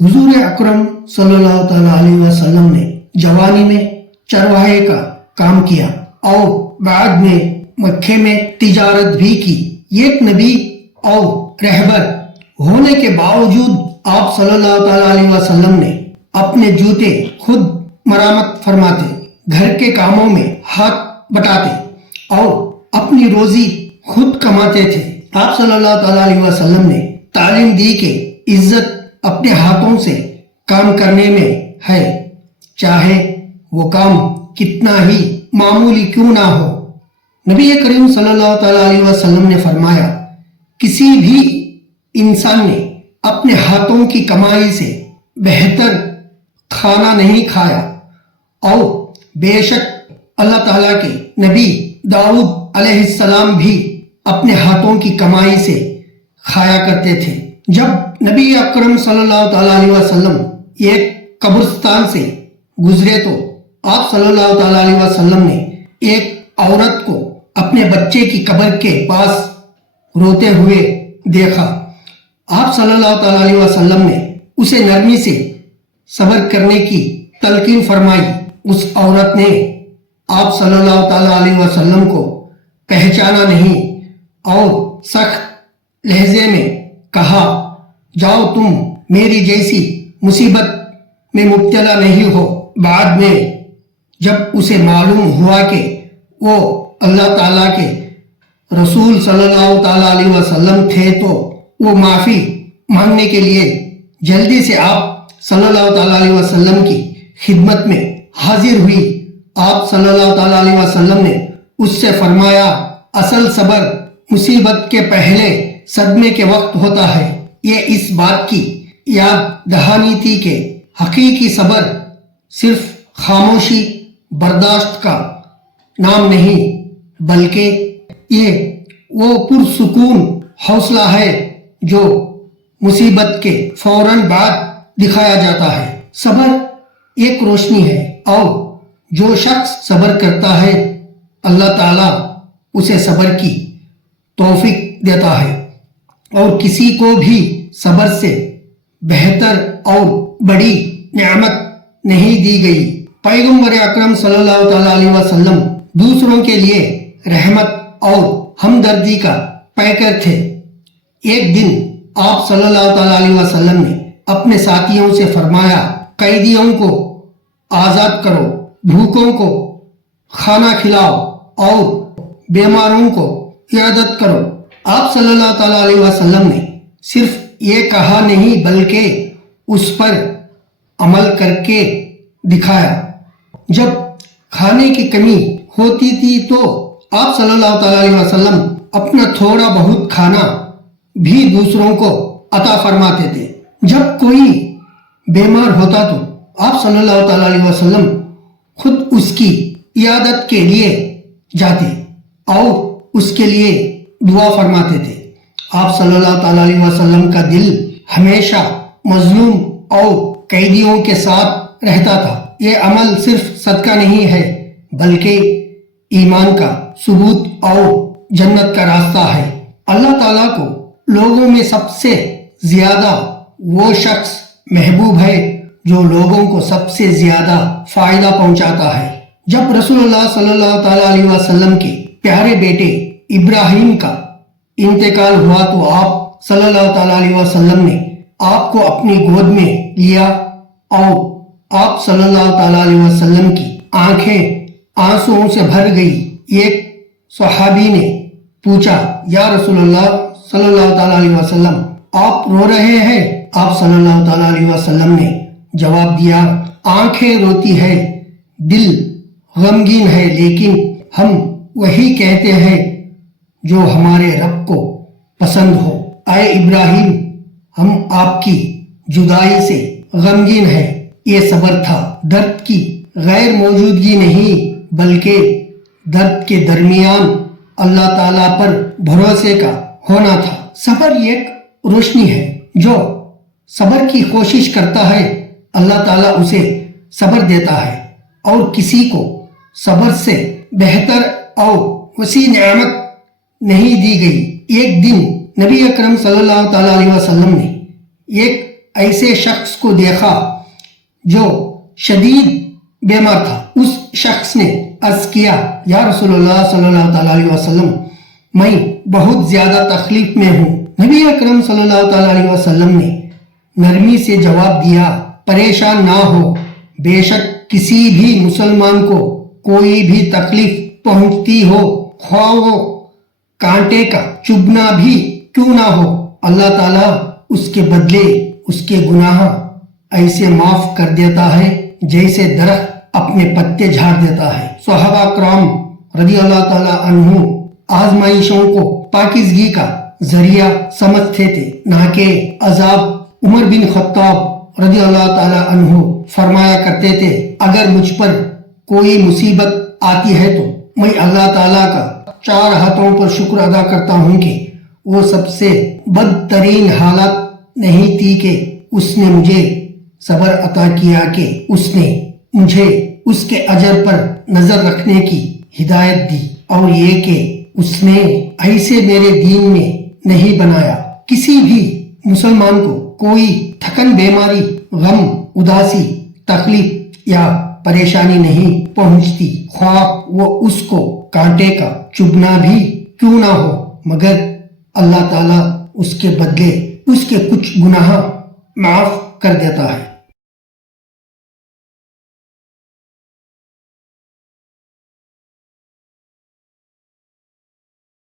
हुजूर अकरम सल्लल्लाहु ताला अलैहि वसल्लम ने जवानी में चरवाहे का काम किया और बाद में मक्के में तिजारत भी की। एक नबी और रहबर होने के बावजूद आप सल्लल्लाहु ताला अलैहि वसल्लम ने अपने जूते खुद मरामत फरमाते, घर के कामों में हाथ बटाते और अपनी रोजी खुद कमाते थे। आप सल्लल्लाहु ताला अलैहि वसल्लम ने तालीम दी कि इज्जत अपने हाथों से काम करने में है, चाहे वो काम कितना ही मामूली क्यों ना हो। नबी करीम सल्लल्लाहु ताला अलैहि वसल्लम ने फरमाया, किसी भी इंसान ने अपने हाथों की कमाई से बेहतर खाना नहीं खाया और बेशक अल्लाह ताला के नबी दाऊद अलैहिस्सलाम भी अपने हाथों की कमाई से खाया करते थे। जब नबी अकरम सल्लल्लाहु ताला अलैहि वसल्लम एक कब्रिस्तान से गुजरे तो आप सल्लल्लाहु ताला अलैहि वसल्लम ने एक औरत को अपने बच्चे की कब्र के पास रोते हुए देखा। आप सल्लल्लाहु ताला अलैहि वसल्लम ने उसे नरमी से सब्र करने की तलकीन फरमाई। उस औरत ने आप सल्लल्लाहु ताला अलैहि वसल्लम को पहचाना नहीं और सख्त लहजे में कहा, जाओ तुम मेरी जैसी मुसीबत में मुब्तला नहीं हो। बाद में जब उसे मालूम हुआ कि वो अल्लाह ताला के रसूल सल्लल्लाहु ताला अलैहि वसल्लम थे तो वो माफ़ी मांगने के लिए जल्दी से आप सल्लल्लाहु ताला अलैहि वसल्लम की खिदमत में हाजिर हुई। आप सल्लल्लाहु ताला अलैहि वसल्लम ने उससे फरमाया, असल सब्र मुसीबत के पहले सदमे के वक्त होता है। ये इस बात की याद दहानी थी कि हकीकी सब्र सिर्फ खामोशी बर्दाश्त का नाम नहीं, बल्कि ये वो पुरसुकून हौसला है जो मुसीबत के फौरन बाद दिखाया जाता है। सब्र एक रोशनी है और जो शख्स सब्र करता है अल्लाह ताला उसे सब्र की तौफीक देता है और किसी को भी सब्र से बेहतर और बड़ी नेमत नहीं दी गई। पैगंबर अकरम सल्लल्लाहु ताला अलैहि वसल्लम दूसरों के लिए रहमत और हमदर्दी का पैकर थे। एक दिन आप सल्लल्लाहु ताला अलैहि वसल्लम ने अपने साथियों से फरमाया, कैदियों को आज़ाद करो, भूखों को खाना खिलाओ और बीमारों को इयादत करो। आप सल्लल्लाहु ताला अलैहि वसल्लम ने सिर्फ ये कहा नहीं बल्कि उस पर अमल करके दिखाया। जब खाने की कमी होती थी तो आप सल्लल्लाहु ताला अलैहि वसल्लम अपना थोड़ा बहुत खाना भी दूसरों को अता फरमाते थे। जब कोई बीमार होता तो आप सल्लल्लाहु ताला अलैहि वसल्लम खुद उसकी इयादत के लिए जाते और उसके लिए दुआ फरमाते थे। आप सल्लल्लाहु ताला अलैहि वसल्लम का दिल हमेशा मजलूम और कैदियों के साथ रहता था। ये अमल सिर्फ सदका नहीं है बल्कि ईमान का सबूत और जन्नत का रास्ता है। अल्लाह ताला को लोगों में सबसे ज्यादा वो शख्स महबूब है जो लोगों को सबसे ज्यादा फायदा पहुंचाता है। जब रसूलुल्लाह सल्लल्लाहु ताला अलैहि वसल्लम के प्यारे बेटे इब्राहिम का इंतकाल हुआ तो आप सल्लल्लाहु ताला अलैहि वसल्लम ने आपको अपनी गोद में लिया और आप सल्लल्लाहु ताला अलैहि वसल्लम की आंखें आंसुओं से भर गई। एक सहाबी ने पूछा, या रसूलुल्लाह सल्लल्लाहु ताला अलैहि वसल्लम आप रो रहे हैं? आप सल्लल्लाहु ताला अलैहि वसल्लम ने जवाब दिया, आंखें रोती है, दिल गमगीन है, लेकिन हम वही कहते हैं जो हमारे रब को पसंद हो। आए इब्राहिम, हम आपकी जुदाई से गमगीन है। ये सब्र था, दर्द की गैर मौजूदगी नहीं बल्कि दर्द के दरमियान अल्लाह ताला पर भरोसे का होना था। सब्र एक रोशनी है, जो सब्र की कोशिश करता है अल्लाह ताला उसे सब्र देता है और किसी को सब्र से बेहतर और वसी नेमत नहीं दी गई। एक दिन नबी अकरम सल्लल्लाहु ताला अलैहि वसल्लम ने एक ایسے شخص کو دیکھا جو شدید بیمار تھا۔ اس شخص نے عرض کیا، یا رسول اللہ صلی اللہ تعالیٰ علیہ وسلم، میں بہت زیادہ تکلیف میں ہوں۔ نبی اکرم صلی اللہ تعالیٰ علیہ وسلم نے نرمی سے جواب دیا، پریشان نہ ہو، بے شک کسی بھی مسلمان کو کوئی بھی تکلیف پہنچتی ہو، خواہ وہ کانٹے کا چبھنا بھی کیوں نہ ہو، اللہ تعالیٰ اس کے بدلے اس کے گناہ ایسے معاف کر دیتا ہے جیسے درخت اپنے پتے جھاڑ دیتا ہے۔ صحابہ کرام رضی اللہ تعالیٰ عنہ آزمائشوں کو پاکیزگی کا ذریعہ سمجھتے تھے، نہ کہ عذاب۔ عمر بن خطاب رضی اللہ تعالیٰ عنہ فرمایا کرتے تھے، اگر مجھ پر کوئی مصیبت آتی ہے تو میں اللہ تعالیٰ کا 4 ہاتھوں پر شکر ادا کرتا ہوں کہ وہ سب سے بدترین حالت نہیں تھی کہ اس نے مجھے صبر عطا کیا، کہ اس نے مجھے اس کے اجر پر نظر رکھنے کی ہدایت دی، اور یہ کہ اس نے ایسے میرے دین میں نہیں بنایا۔ کسی بھی مسلمان کو کوئی تھکن، بیماری، غم، اداسی، تکلیف یا پریشانی نہیں پہنچتی، خواہ وہ اس کو کانٹے کا چبھنا بھی کیوں نہ ہو، مگر اللہ تعالیٰ اس کے بدلے اس کے کچھ گناہ معاف کر دیتا ہے۔